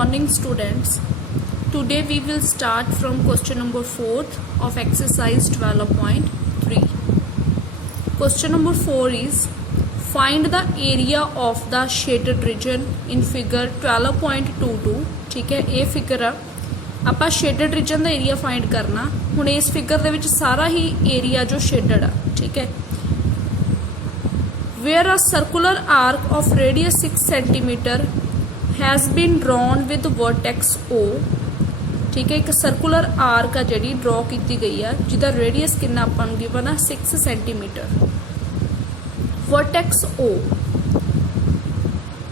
morning students. Today we will start from question number 4th of exercise 12.3. Question number 4 is find the area of the shaded region in figure 12.22. ठीक है, ये figure आ ਆਪਾਂ shaded region का area find करना। हुण इस figure दे विच सारा ही area जो शेडेड आ, ठीक है। Where a circular arc of radius 6 cm has been drawn with vertex O, ठीक है। एक सर्कुलर आर्क आ जिहड़ी ड्रॉ की गई है जिहदा रेडियस कितना आपां नूं गिवन आ 6 cm। Vertex O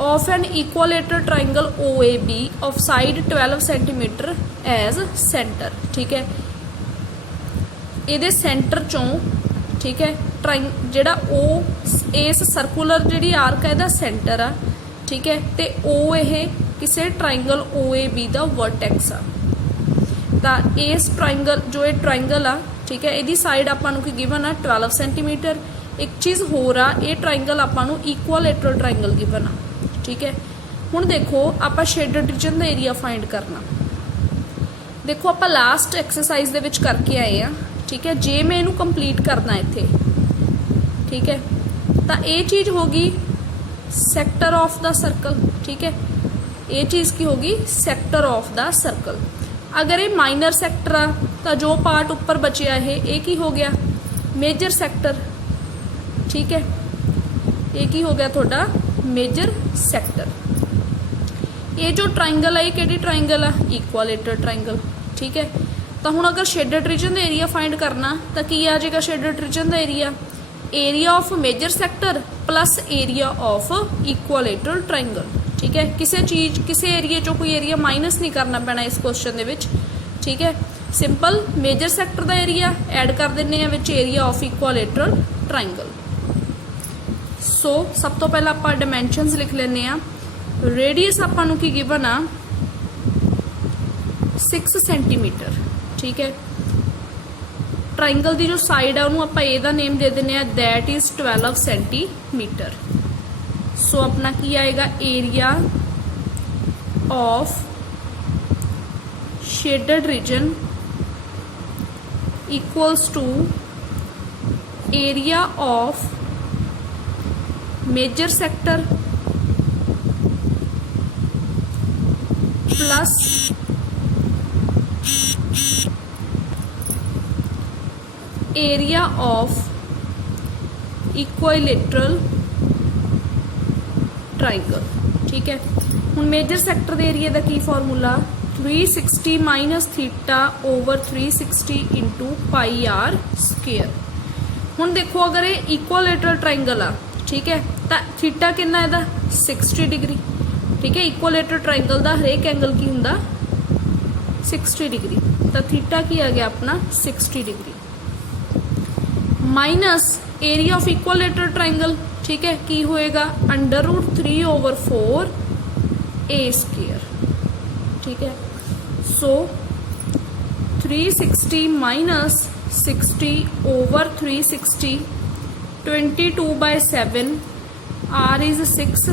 of an equilateral triangle OAB of side 12 cm as center, ठीक है। इहदे सेंटर चों, ठीक है, जिहड़ा O इस सर्कुलर जिहड़ी आर्क है इहदा सेंटर आ, ठीक है, ते O इह किसी ट्राइंगल OAB दा वर्टेक्स आ। ਤਾਂ ਇਸ ट्राइंगल जो ये ट्राइंगल आ, ठीक है, ਇਹਦੀ साइड ਆਪਾਂ ਨੂੰ ਕੀ गिवन आ 12 सेंटीमीटर। एक चीज़ होर आ, ये ट्राइंगल ਆਪਾਂ ਨੂੰ इक्वालेटरल ट्राइंगल गिवन आ, ठीक है। ਹੁਣ देखो ਆਪਾਂ शेडेड रीजन ਦਾ एरिया फाइंड करना। देखो ਆਪਾਂ लास्ट एक्सरसाइज ਦੇ ਵਿੱਚ ਕਰਕੇ ਆਏ ਆ, ठीक है। जे मैं ਇਹਨੂੰ कंप्लीट करना ਇੱਥੇ, ठीक है, ਤਾਂ ਇਹ चीज़ होगी सैक्टर ऑफ द सर्कल, ठीक है। ये चीज़ की होगी सैक्टर ऑफ द सर्कल। अगर ये माइनर सैक्टर आ तो जो पार्ट ऊपर बचिया है ये की हो गया मेजर सैक्टर, ठीक है। ये की हो गया थोड़ा मेजर सैक्टर। ये जो ट्राइंगल है ये किहड़ी ट्राइंगल आ इक्वालेटरल ट्राइंगल, ठीक है। तो हुण अगर शेडेड रीजन का एरिया फाइंड करना तो की आ जाएगा शेडेड रीजन का area of major sector plus area of equilateral triangle, ठीक है। किसी चीज़ किसी एरिए चो कोई एरिया माइनस नहीं करना पैना इस क्वेश्चन दे विच, ठीक है। सिंपल मेजर सैक्टर का एरिया ऐड कर देने विच area of equilateral triangle. So सब तो पहला आप डायमेंशनस लिख लेने आ। रेडियस आपां नूं की गिवन आ 6 सेंटीमीटर, ठीक है। ट्राइंगल की जो साइड है उन्होंने आपां एदा नेम दे देने आ दैट इज 12 सेंटीमीटर। सो अपना की आएगा area of shaded region equals to area of major sector plus area of equilateral triangle, ठीक है। हुण मेजर सैक्टर के एरिए का की formula 360 minus theta over 360 into pi R square. हुण देखो अगर ये इक्वालेटरल ट्राइंगल आ, ठीक है, तो थीटा कितना है 60 डिग्री, ठीक है। इक्वालेटरल ट्राइंगल का हरेक एंगल की हुंदा 60 डिग्री, तो थीटा की आ गया अपना 60 degree minus area of equilateral triangle, ठीक है, की होएगा √3/4 ए स्क्वेयर, ठीक है। सो 360 minus 60/360 22/7 r is 6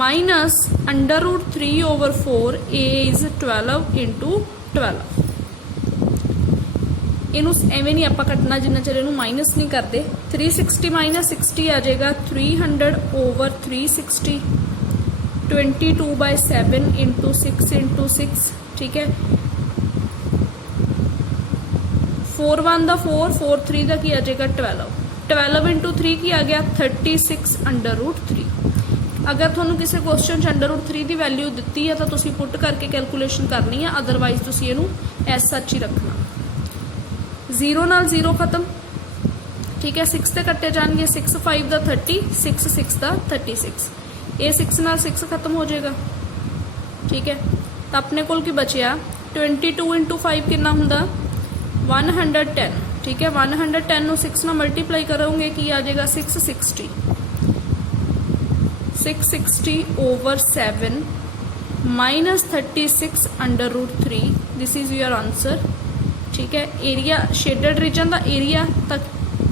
minus √3/4 a is 12 into 12। इनू एवें नहीं आप कटना जिन्ना चर इनू माइनस नहीं करते। 360 माइनस 60 आ जाएगा 300/360 22/7 इंटू 6 इंटू 6, ठीक है। 4 1 दा 4 4 3 का की आ जाएगा 12 इंटू 3 की आ गया 36/√3। अगर थोनू किसी क्वेश्चन √3 की वैल्यू दी है तो तुसी पुट करके कैलकुलेशन करनी है, अदरवाइज तुसी इनू एज सच ही रखना। 0 नाल 0 खत्म, ठीक है। 6 से कट्टे जाएंगे 6 5 दा 30 6 6 दा 36। ये 6 नाल 6 खत्म हो जाएगा, ठीक है। तो अपने कोल की बचिया 22 इंटू 5 कितना हुंदा 110, ठीक है। 110 नूं 6 नाल मल्टीप्लाई करोगे कि आ जाएगा 660/7 minus 36/√3। This is your answer, ठीक है। एरिया शेडेड रीजन का एरिया तक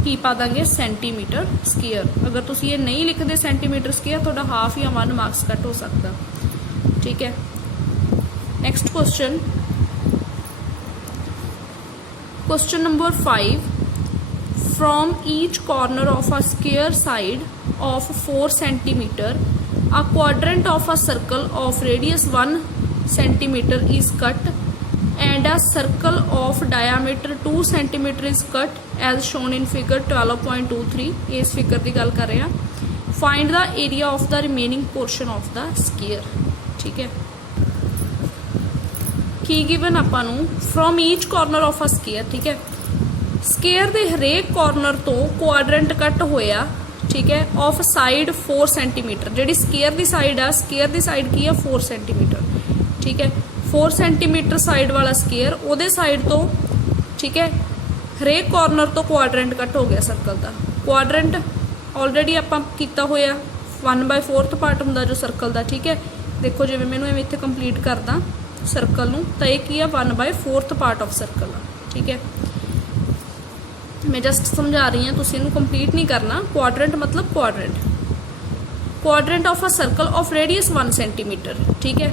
की पा देंगे सेंटीमीटर स्क्वेयर। अगर तुम ये नहीं लिखते सेंटीमीटर स्क्वेयर तो हाफ या 1 मार्क्स कट हो सकता। ठीक है। Next question, question number 5, from each corner of a square side of 4 centimeter a quadrant of a circle of radius 1 centimeter is cut and a circle of diameter 2 centimeter is cut as shown in figure 12.23। इस figure की गल कर रहे हैं। find the area of the remaining portion of the square। ठीक है, की given आपां नूं from each corner of a square। ठीक है, ਸਕੇਅਰ ਦੇ ਹਰੇਕ ਕਾਰਨਰ ਤੋਂ ਕੁਆਡਰੈਂਟ ਕੱਟ ਹੋਇਆ, ਠੀਕ ਹੈ, ਆਫ ਸਾਈਡ 4 ਸੈਂਟੀਮੀਟਰ। ਜਿਹੜੀ ਸਕੇਅਰ ਦੀ ਸਾਈਡ ਆ, ਸਕੇਅਰ ਦੀ ਸਾਈਡ ਕੀ ਆ 4 ਸੈਂਟੀਮੀਟਰ, ਠੀਕ ਹੈ। 4 ਸੈਂਟੀਮੀਟਰ ਸਾਈਡ ਵਾਲਾ ਸਕੇਅਰ, ਉਹਦੇ ਸਾਈਡ ਤੋਂ, ਠੀਕ ਹੈ, ਹਰੇਕ ਕਾਰਨਰ ਤੋਂ ਕੁਆਡਰੈਂਟ ਕੱਟ ਹੋ ਗਿਆ ਸਰਕਲ ਦਾ। ਕੁਆਡਰੈਂਟ ਆਲਰੇਡੀ ਆਪਾਂ ਕੀਤਾ ਹੋਇਆ, 1/4 ਪਾਰਟ ਹੁੰਦਾ ਜੋ ਸਰਕਲ ਦਾ, ਠੀਕ ਹੈ। ਦੇਖੋ ਜਿਵੇਂ ਮੈਨੂੰ ਐਵੇਂ ਇੱਥੇ ਕੰਪਲੀਟ ਕਰਦਾ ਸਰਕਲ ਨੂੰ, ਤਾਂ ਇਹ ਕੀ ਆ 1/4 ਪਾਰਟ ਆਫ ਸਰਕਲ ਆ, ਠੀਕ ਹੈ। मैं जस्ट समझा रही हूँ, तुसीं इहनूं कंप्लीट नहीं करना। क्वाड्रेंट मतलब quadrant of a circle of radius 1 centimetre, ठीक है।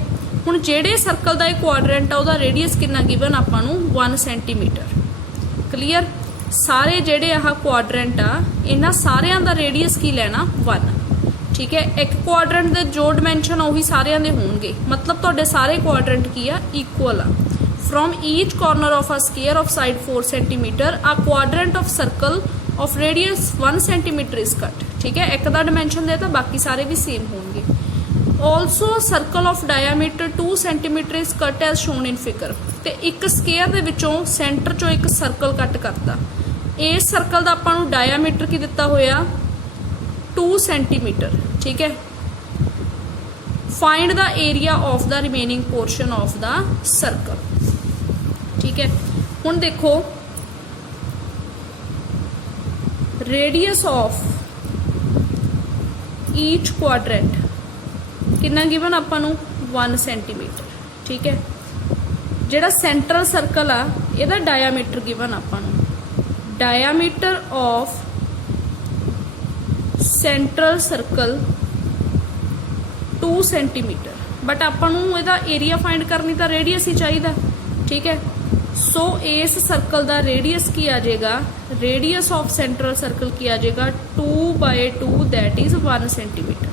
हुण जिहड़े सर्कल का क्वाड्रेंट आ उहदा रेडियस कितना गिवन आपां नूं 1 सेंटीमीटर। क्लीयर, सारे जिहड़े आह क्वाड्रेंट आ इन्हां सारियां दा रेडियस की लेना 1, ठीक है। एक क्वाड्रेंट दे जो डिमेंशन उही सारियां दे होणगे, मतलब तुहाडे सारे क्वाड्रेंट की आ इक्वल आ। From each corner of a square of side 4 centimeter a quadrant of circle of radius 1 centimeter is cut, ठीक है। एक दा dimension देता, बाकी सारे भी सेम होंगे। Also circle of diameter 2 centimeter is cut as shown in figure। ते एक स्केयर दे विचों सेंटर चों एक सर्कल कट करता। इस सर्कल दा आपां नूं डायमीटर की दिता होया 2 सेंटीमीटर, ठीक है। Find the area of the remaining portion of the circle, ठीक है। हुण देखो रेडियस ऑफ ईच क्वाड्रेंट कितना गिवन आपां नूं 1 सेंटीमीटर, ठीक है। जिहड़ा सेंट्रल सर्कल आ इहदा डायमीटर गिवन आपां नूं, diameter of central circle 2 centimetre, but आपां नूं इहदा एरिया फाइंड करनी तां रेडियस ही चाहिदा, ठीक है। सो इस सर्कल का रेडियस की आ जाएगा, रेडियस ऑफ सेंट्रल सर्कल की आ जाएगा 2/2 दैट इज 1 सेंटीमीटर,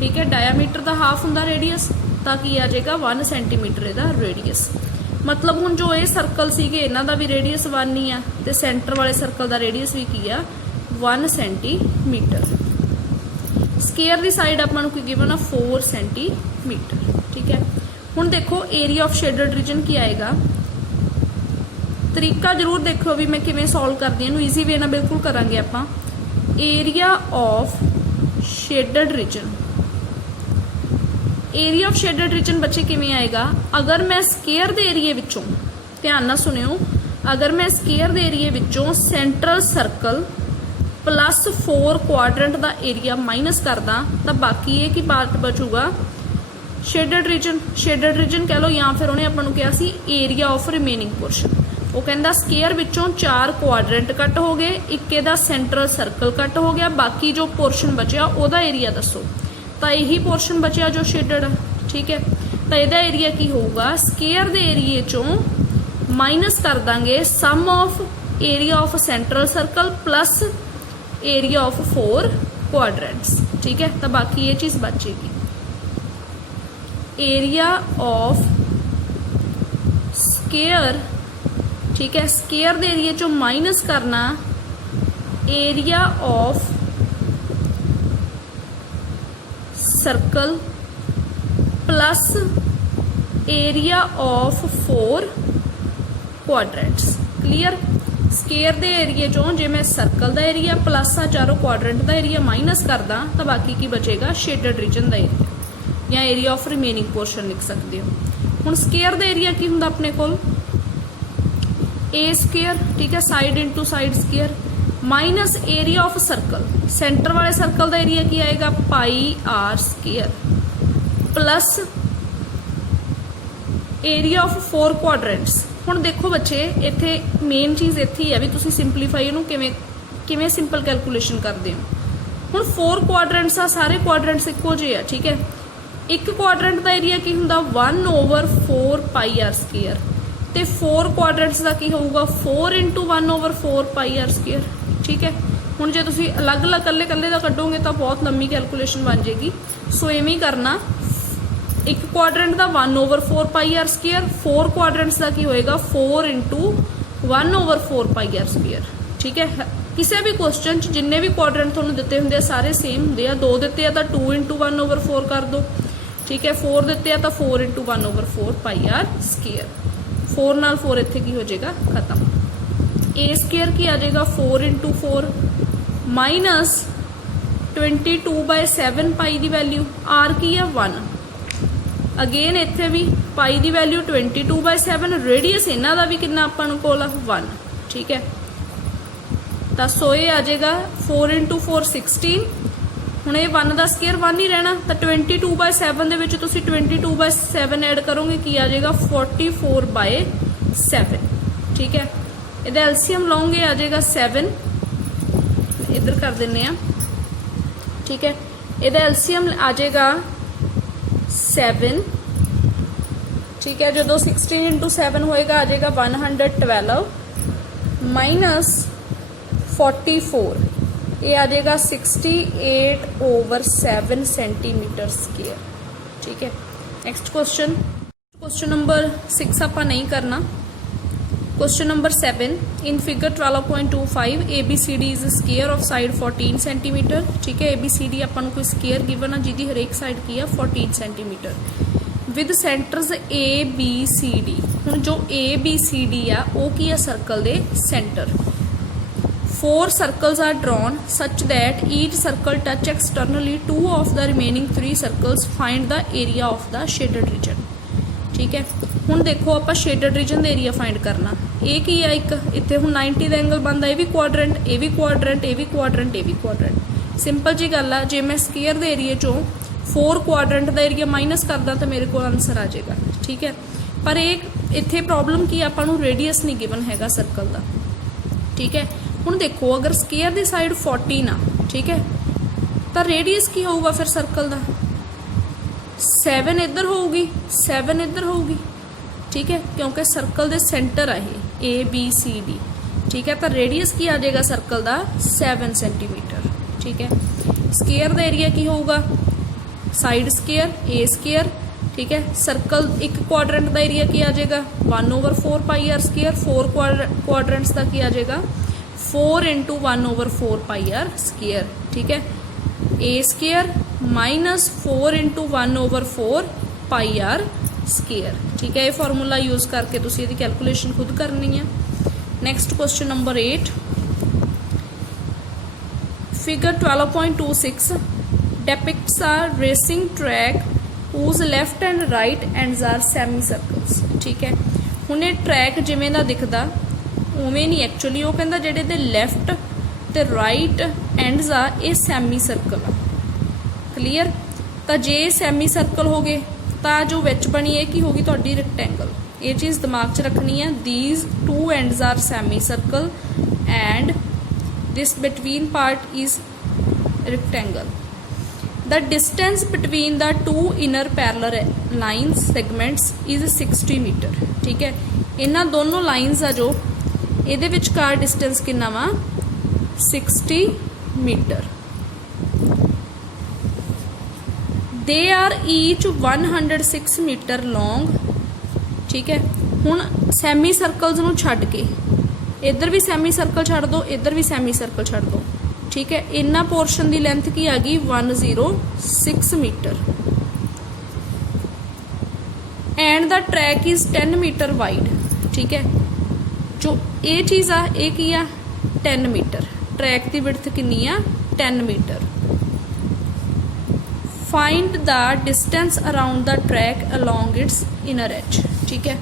ठीक है। डायमीटर का हाफ होंदा रेडियस, तो की आ जाएगा 1 सेंटीमीटर इहदा रेडियस। मतलब हुण जो ये सर्कल सीगे इन्हां दा भी रेडियस 1 ही आ, ते सेंटर वाले सर्कल का रेडियस भी की आ 1 सेंटीमीटर। स्केयर की साइड आपां नूं की गिवन आ 4 सेंटीमीटर, ठीक है। हुण देखो एरिया ऑफ शेडेड रीजन की आएगा। तरीका जरूर देखो भी मैं किवें सॉल्व करदी हूं, ईजी वे नाल बिल्कुल करांगे आपां। Area of shaded reason, area of shaded reason बच्चे किवें आएगा? अगर मैं स्केयर दे एरिए विचों, ध्यान नाल सुनियो, अगर मैं स्केयर दे एरिए विचों सेंट्रल सर्कल प्लस 4 क्वाड्रेंट का एरिया माइनस करदा तो बाकी ये की पार्ट बचूगा शेडेड रीजन। शेडेड रीजन कह लो, या फिर उन्हें अपन कहा सी एरिया ऑफ रिमेनिंग पोर्शन। वो कहता स्केयर विचों 4 क्वाड्रेंट कट हो गए, एक दा सेंट्रल सर्कल कट हो गया, बाकी जो पोर्शन बचा ओदा एरिया दसो। तो यही पोर्शन बचा जो शेडेड है, ठीक है। तो यदा एरिया की होगा, स्केयर दे एरिए चों माइनस कर देंगे sum of area of central circle plus area of 4 quadrants, ठीक है। तो बाकी ये चीज़ बचेगी, एरिया ऑफ स्केयर, ठीक है। स्केयर दे एरिए चो माइनस करना area of circle plus area of 4 quadrants. Clear, square दे एरिए चो जे मैं सर्कल का एरिया प्लस आ चारों क्वाड्रेंट का एरिया माइनस करदा तो बाकी की बचेगा शेडेड रीजन का एरिया, या एरिया ऑफ रिमेनिंग पोर्शन लिख सकते हो। हुण स्केयर का एरिया की हुंदा अपने कोल ए स्केयर, ठीक है, side into side square minus area of circle, centre वाले सर्कल का एरिया की आएगा πr square plus area of 4 quadrants. हुण देखो बच्चे इत्थे मेन चीज़ इत्थे ही है भी तुसीं सिंपलीफाई इहनूं किवें सिंपल कैलकुलेशन करते हो। हुण 4 क्वाड्रेंट्स आ, सारे क्वाड्रेंट्स इक्को जे आ, ठीक है। एक क्वाड्रेंट का एरिया की हुंदा 1/4 पाई आर स्केयर ते 4 क्वाड्रेंट्स का की होगा 4 इंटू 1/4 पाई आर स्केयर। ठीक है, हुण जे तुसीं अलग अलग कल्ले कल्ले का कड्डोगे तो बहुत लंबी कैलकुलेशन बन जाएगी। सो इवें ही करना, एक क्वाड्रेंट का 1/4 पाई आर स्केयर, 4 क्वाड्रेंट्स का की होएगा 4 इंटू 1/4 पाई आर स्केयर। ठीक है, किसी भी क्वेश्चन जिन्ने भी क्वाड्रेंट तुहानूं दिते हुंदे सारे सेम हुंदे आ। 2 दिते आ तो 2 इंटू 1/4 कर दो। ठीक है, 4 दिते आ तो 4 इंटू 1/4 पाई आर स्केयर। 4 नाल 4 इत्थे की हो जाएगा खत्म। ए स्केयर की आ जाएगा 4 इंटू 4 माइनस 22/7 पाई की वैल्यू, आर की है 1। अगेन इत्थे भी पाई की वैल्यू 22/7, रेडियस इन्हां दा भी कितना आपां नूं कोल 1। ठीक है, तो सो ये आ जाएगा 4 इंटू 4 16। हुण ये 1 का स्केयर 1 ही रहना, तो 22/7 दे विच तुसीं 22/7 ऐड करोगे की आ जाएगा 44/7। ठीक है, इहदा एलसीएम लओगे आ जाएगा 7, इधर कर दिंने आ। ठीक है, इहदा एलसीएम आ जाएगा 7। ठीक है, जो 16 इंटू 7 होएगा आ जाएगा 112 माइनस 44, ये आ जाएगा 68/7 सेंटीमीटर स्केयर। ठीक है, नेक्स्ट क्वेश्चन, क्वेश्चन नंबर 6 आप नहीं करना। Question number 7, in figure 12.25 ABCD is square of side 14 centimetre. ठीक है, ABCD अपन कोई स्केयर गिवन है जिहदी हरेक साइड की है 14 सेंटीमीटर विद सेंटर्स ABCD। हुण जो ABCD आ वो की है circle they centre. 4 circles are drawn such that each circle touch externally 2 of the remaining 3 circles. Find the area of the shaded region. ठीक है, हुण देखो आप शेडेड रीजन का एरिया फाइंड करना। ये की है एक इत्थे हुण 90 का एंगल बनता, ये भी क्वाड्रेंट, ये भी क्वाड्रेंट, ये भी क्वाड्रेंट, ये भी क्वाड्रेंट। सिंपल जी गल आ, जे मैं स्केयर के एरिए चों 4 क्वाड्रेंट का एरिया माइनस करदा तो मेरे को आंसर आ जाएगा। ठीक है, पर एक इत्थे प्रॉब्लम की आपां नूं रेडियस नहीं गिवन हैगा सर्कल का। ठीक है, हुण देखो अगर स्केयर की साइड 14 आ, ठीक है, तो रेडियस की होगा फिर सर्कल का 7 इधर होगी, 7 इधर होगी। ठीक है, क्योंकि सर्कल के सेंटर है ये ABCD। ठीक है, तो रेडियस की आ जाएगा सर्कल का 7 सेंटीमीटर। ठीक है, स्केयर का एरिया की होगा साइड स्केयर A स्केयर। ठीक है, सर्कल एक क्वाड्रेंट का एरिया की आ जाएगा 1/4 पाई आर स्केयर। 4 क्वाड्रेंट्स का की आ जाएगा 4 इंटू 1/4 पाई आर स्केयर। ठीक है, A square minus 4 into 1/4 pi are square. ठीक है, ये फॉर्मूला यूज करके तुसीं इहदी कैलकुलेशन खुद करनी है। Next question number 8, figure 12.26 depicts a racing track whose left and right ends are semicircles। ठीक है, हुण ये ट्रैक जिवें दा दिखदा उवें नहीं, एक्चुअली वो कहता जेडे दे लैफ्ट ते राइट एंड्स आ ये सैमी सर्कल आ। क्लीयर, तो जे सैमी सर्कल हो गए तो जो विच बनी है कि होगी तुहाडी रेक्टेंगल। ये चीज़ दिमाग च रखनी है। These 2 ends are semicircle and this between part is rectangle. The distance between the 2 inner parallel lines segments is 60 metre. ठीक है, इन्हां दोनों लाइन्स आ जो ਇਹਦੇ ਵਿਚਕਾਰ डिस्टेंस कितना वा 60 metre. They are each 106 metre long. ठीक है, हुण सैमी सर्कल्स नूं छड्ड के इधर भी सैमी सर्कल छड्ड दो, इधर भी सैमी सर्कल छड्ड दो। ठीक है, इन्ना पोर्शन की लेंथ की आ गई 106 metre and the track is 10 metre wide. ठीक है, जो ये चीज़ आ ये की आ 10 मीटर, ट्रैक की विड्थ कितनी आ 10 metre. Find the distance around the track along its inner edge. ठीक है,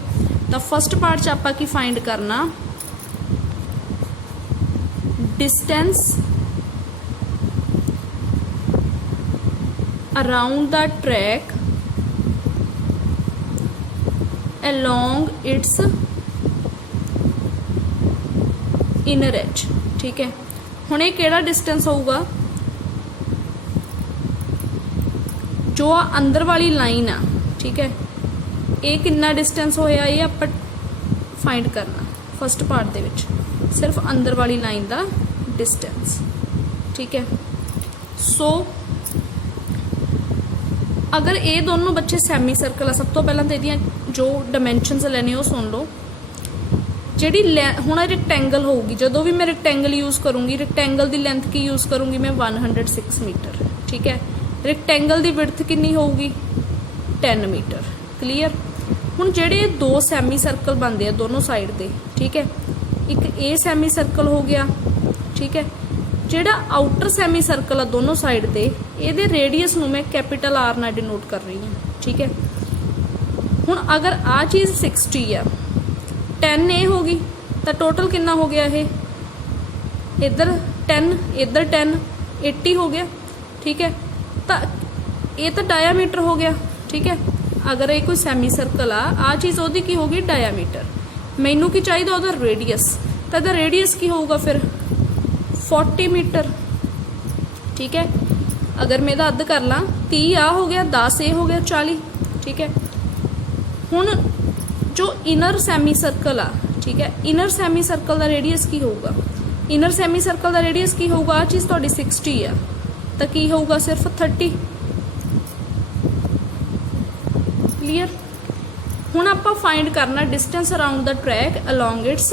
तो फर्स्ट पार्ट च आपां की फाइंड करना distance around the track along its inner edge। ठीक है, हुण ये किहड़ा डिस्टेंस होगा जो आ अंदर वाली लाइन आ, ठीक है, ये कितना डिस्टेंस होया, ये आप फाइंड करना फस्ट पार्ट दे विच, सिर्फ अंदर वाली लाइन का डिस्टेंस, ठीक है। सो अगर ये दोनों बच्चे सैमी सर्कल आ, सब तो पहला तो ये जो डायमेंशनस लेने वो सुन लो। जी हुण रेक्टेंगल होगी, जो भी मैं रेक्टेंगल यूज़ करूँगी, रेक्टेंगल की लेंथ की यूज़ करूँगी मैं 106 मीटर, ठीक है। रेक्टेंगल की विड्थ कितनी होगी 10 मीटर, क्लीयर। हुण जेडे दो सैमी सर्कल बनते हैं दोनों साइड के, ठीक है, एक ए सैमी सर्कल हो गया, ठीक है। जेड़ा आउटर सैमी सर्कल आ दोनों साइड ते, ये रेडियस नूं मैं कैपिटल आर नाल डिनोट कर रही हूँ, ठीक है। हुण अगर आ चीज़ 60 है, 10 ए होगी तो टोटल कितना हो गया, ये इधर 10 इधर 10 80 हो गया, ठीक है। तो ये तो डायामीटर हो गया, ठीक है। अगर ये कोई सैमी सर्कल आ चीज़ ओदी की होगी डायामीटर, मैनू की चाहिए ओदा रेडियस, तो इहदा रेडियस की होगा फिर 40 मीटर, ठीक है। अगर मैं इहदा अद्ध कर ला 30 आ हो गया, 10 ए हो गया 40, ठीक है। हुण जो इनर सैमी सर्कल आ, ठीक है, इनर सैमी सर्कल का रेडियस की होगा, इनर सैमी सर्कल का रेडियस की होगा, आ चीज़ तुहाडी 60 है तो की होगा सिर्फ 30, क्लीयर। हुण आपां फाइंड करना distance around the track along its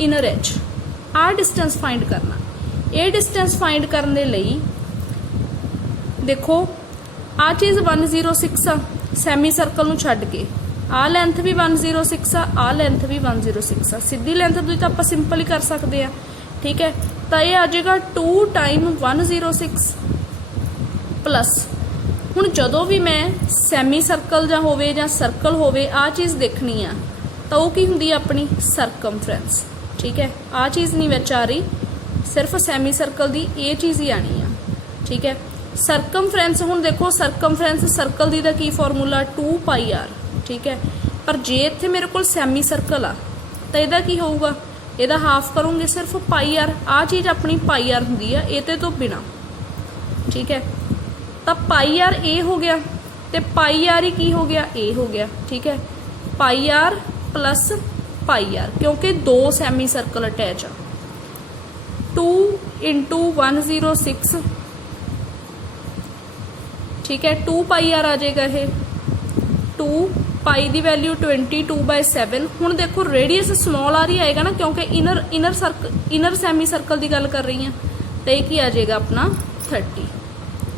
inner edge, आ डिस्टेंस फाइंड करना। ये डिस्टेंस फाइंड करने लई देखो आ चीज़ 106 आ, सैमी सर्कल नूं छड्ड के आ लेंथ भी 106 आ लेंथ भी 106 आ, सीधी लेंथ तो आप सिंपल ही कर सकते हैं, ठीक है। तो ये आ जाएगा 2 टाइम 106 प्लस, हुण जदों भी मैं सैमी सर्कल जां होवे जां सर्कल होवे आ चीज़ देखनी आ तो वो की हुंदी अपनी सरकमफ्रेंस, ठीक है। आ चीज़ नहीं विच आ रही, सिर्फ सैमी सर्कल की ये चीज़ ही आनी आ, ठीक है। सरकमफ्रेंस हुण देखो सरकमफ्रेंस सर्कल दी दा की फॉर्मूला 2 पाई आर, ठीक है। पर जे इत्थे मेरे को सैमी सर्कल आ तो यदा की होगा, यदा हाफ करूँगे सिर्फ पाई आर, आ चीज़ अपनी पाई आर हुंदी आ ये तो बिना, ठीक है। तो पाई आर ए हो गया तो पाई आर ही की हो गया ए हो गया, ठीक है। पाई आर प्लस पाई आर, क्योंकि दो सैमी सर्कल अटैच आ, 2 इंटू 106, ठीक है। 2 पाई आर आ जाएगा, ये 2 पाई की वैल्यू 22/7। हुण देखो रेडियस स्मॉल आ रही आएगा ना, क्योंकि इनर सैमी सर्कल की गल कर रही हैं, तो ये की आ जाएगा अपना 30,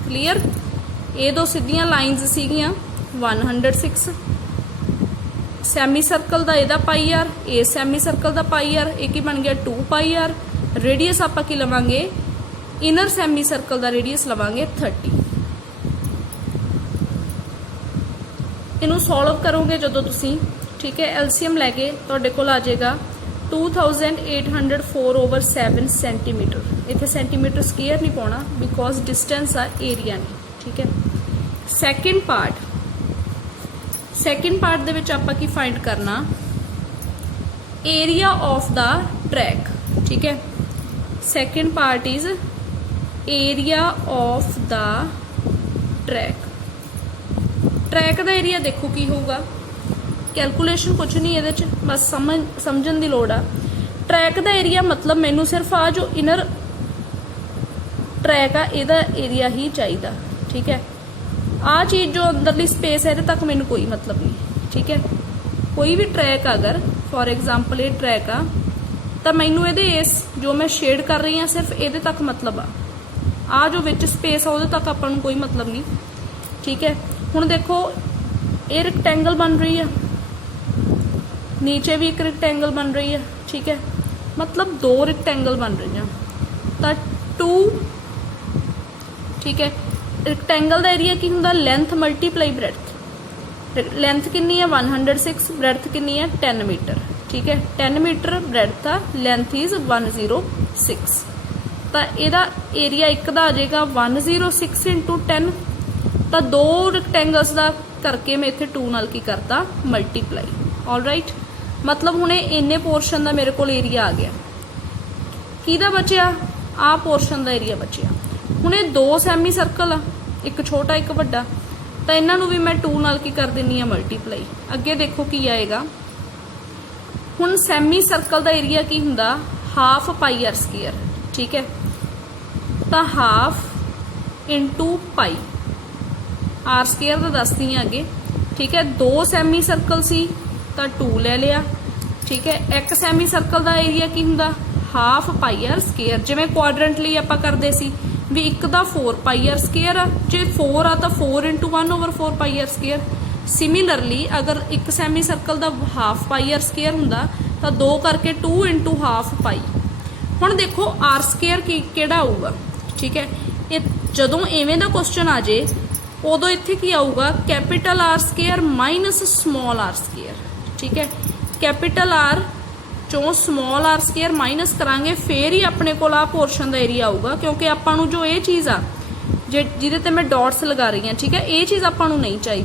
क्लीयर। ये दो सीधियां लाइनस सीगियां 106, सैमी सर्कल का यदा पाई आर, ए सैमी सर्कल का पाई आर, एक ही बन गया 2 पाई आर। रेडियस आप की लवांगे इनर सैमी सर्कल का रेडियस लवांगे 30। इनू सॉल्व करोगे जो तुसी, ठीक है, एलसीएम लैके तुहाडे कोल आ जाएगा 2804/7 सेंटीमीटर। इत्थे सेंटीमीटर स्क्वेयर नहीं पाना बिकॉज डिस्टेंस आ एरिया नहीं, ठीक है। सैकेंड पार्ट दे विच आपां की फाइंड करना एरिया ऑफ द ट्रैक, ठीक है। Second part is area of the track. Track का एरिया देखो की होगा, कैलकुलेशन कुछ नहीं ये बस समझन की लोड़ आ। ट्रैक का एरिया मतलब मैनू सिर्फ आ जो इनर ट्रैक आ इहदा एरिया ही चाहिए, ठीक है। आ चीज़ जो अंदरली स्पेस है तक मैनू कोई मतलब नहीं, ठीक है। कोई भी ट्रैक अगर फॉर एग्जाम्पल ये ट्रैक आ तो मैनू ये जो मैं शेड कर रही हाँ सिर्फ ये तक मतलब आ जो विच स्पेस आ तक अपन कोई मतलब नहीं, ठीक है। हुण देखो ये रेक्टेंगल बन रही है, नीचे भी एक रेक्टेंगल बन रही है, ठीक है। मतलब 2 रेक्टेंगल बन रही हैं तो 2, ठीक है। रेक्टेंगल का एरिया की होंदा लेंथ मल्टीप्लाई ब्रेडथ। लेंथ कितनी है 106, ब्रेडथ कितनी है 10 मीटर, ठीक है। 10 मीटर ब्रेडथ आ, लेंथ इज 106। तो यदा एरिया एक का आ जाएगा 106 इंटू 10, तो 2 रेक्टेंगल्स का करके मैं इत्थे 2 नाल की करता मल्टीप्लाई, ऑल राइट। मतलब हुणे इन्ने पोर्शन का मेरे को एरिया आ गया, किहदा बचिया आ पोर्शन का एरिया बचिया। हुणे 2 सैमी सर्कल आ, एक छोटा एक वड्डा, तो इन्हों भी मैं 2 नाल की कर दिनी मल्टीप्लाई। अगे देखो की आएगा, हुण सैमी सर्कल का एरिया की हुंदा हाफ पाई आर स्केयर, ठीक है। तो half into pi are square का दसदी हाँ अगे, ठीक है। 2 सैमी सर्कल सी तो 2 ले लिया, ठीक है। एक सैमी सर्कल का एरिया की हुंदा हाफ पाई आर स्केयर, जिवें क्वाड्रेंटली आपां करदे सी भी एक दा 4 पाई आर स्केयर आ, जे 4 आ तो 4 into 1/4 pi are square. Similarly अगर एक सैमी सर्कल का हाफ पाई आर स्केयर हुंदा तो 2 करके 2 इंटू हाफ पाई। हुण देखो आर स्केयर की केड़ा आऊगा, ठीक है। ये जदों इवें दा क्वेश्चन आ जाए उदों इत्थे की आऊगा capital R square minus small R square, ठीक है। कैपिटल आर चों स्मॉल आर स्केयर माइनस करांगे फिर ही अपने को आ पोर्शन का एरिया आऊगा, क्योंकि आपां नूं जो ये चीज़ आ जिहदे ते मैं डॉट्स लगा रही हाँ, ठीक है, ये चीज़ आपां नूं नहीं चाहिए।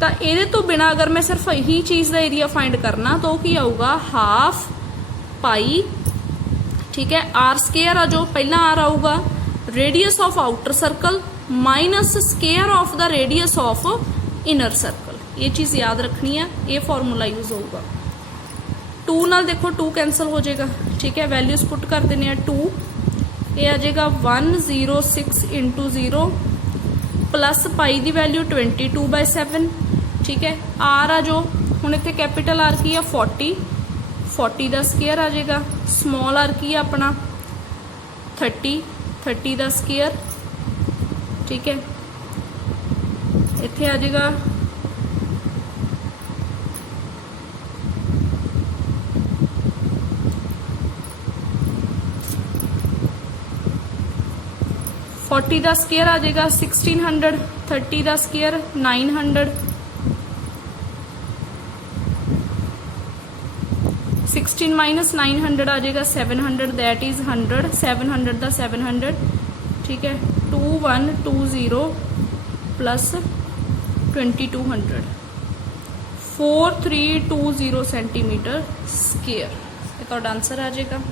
तो ये तो बिना अगर मैं सिर्फ यही चीज़ का एरिया फाइंड करना तो की आऊगा हाफ पाई, ठीक है। आर स्केयर आ जो पहला आर आऊगा radius of outer circle minus square of the radius of inner circle, ये चीज़ याद रखनी है, ये फॉर्मूला यूज होगा। 2 नाल देखो 2 कैंसल हो जाएगा, ठीक है। वैल्यूज पुट कर देने 2, ये आ जाएगा 106 इंटू 0 प्लस पाई की वैल्यू 22/7, ठीक है। आर आ जो हुण इत्थे कैपिटल आर की है 40 का स्केयर आ जाएगा, स्मॉल आर की है अपना 30 का स्केयर, ठीक है। इत्थे आ जाएगा 40 का स्केयर आ जाएगा 1600, 30 का स्केयर 900, 16 माइनस 900 आ जाएगा 700, दैट इज 100, 700 का 700, ठीक है। 2120 प्लस 2200, 4320 सेंटीमीटर स्केयर, ये तो आंसर आ जाएगा।